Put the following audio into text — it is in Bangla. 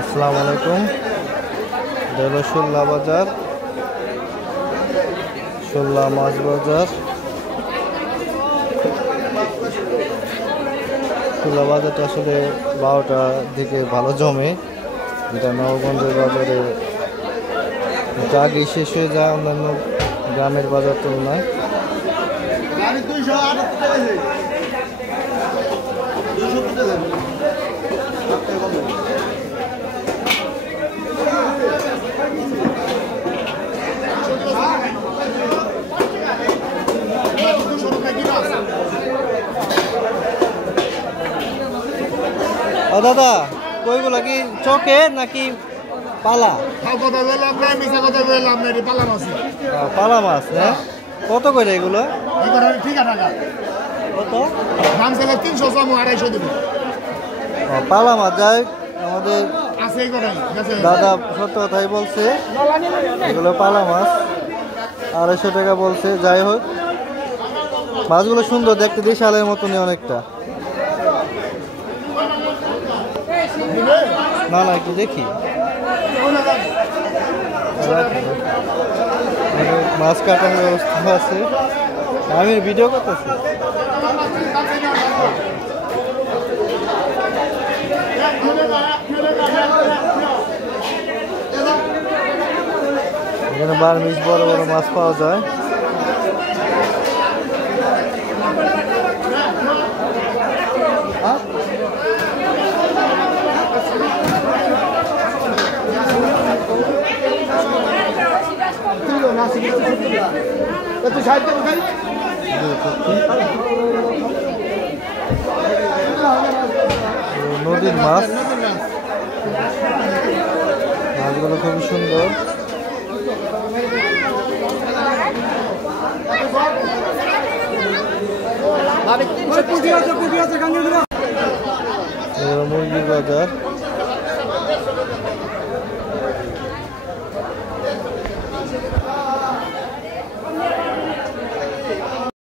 আসসালামু আলাইকুম। শুল্লা বাজার, শুল্লা মাছ বাজার। শুল্লা বাজারটা আসলে 12টার দিকে ভালো জমে, যেটা নবগঞ্জের বাজারে একটু আগে শেষ হয়ে যায় অন্যান্য গ্রামের বাজার তুলনায়। দাদা, কইগুলা কি চকে নাকি পালা? পালা মাছ, হ্যাঁ। কত করে এগুলো? কত? পালা মাছ যাই আমাদের দাদা সত্য কথাই বলছে, এগুলো পালা মাছ 250 টাকা বলছে। যাই হোক, মাছগুলো সুন্দর দেখতে, দেশালের মতনই অনেকটা। না না, একটু দেখি। মাছ কাটার ব্যবস্থা আছে, আমি ভিডিও করতেছি। এখানে বার্মিজ বড় বড় মাছ পাওয়া যায়। নদীর মাছ, মাছগুলো খুবই সুন্দর। মুরগির বাজার।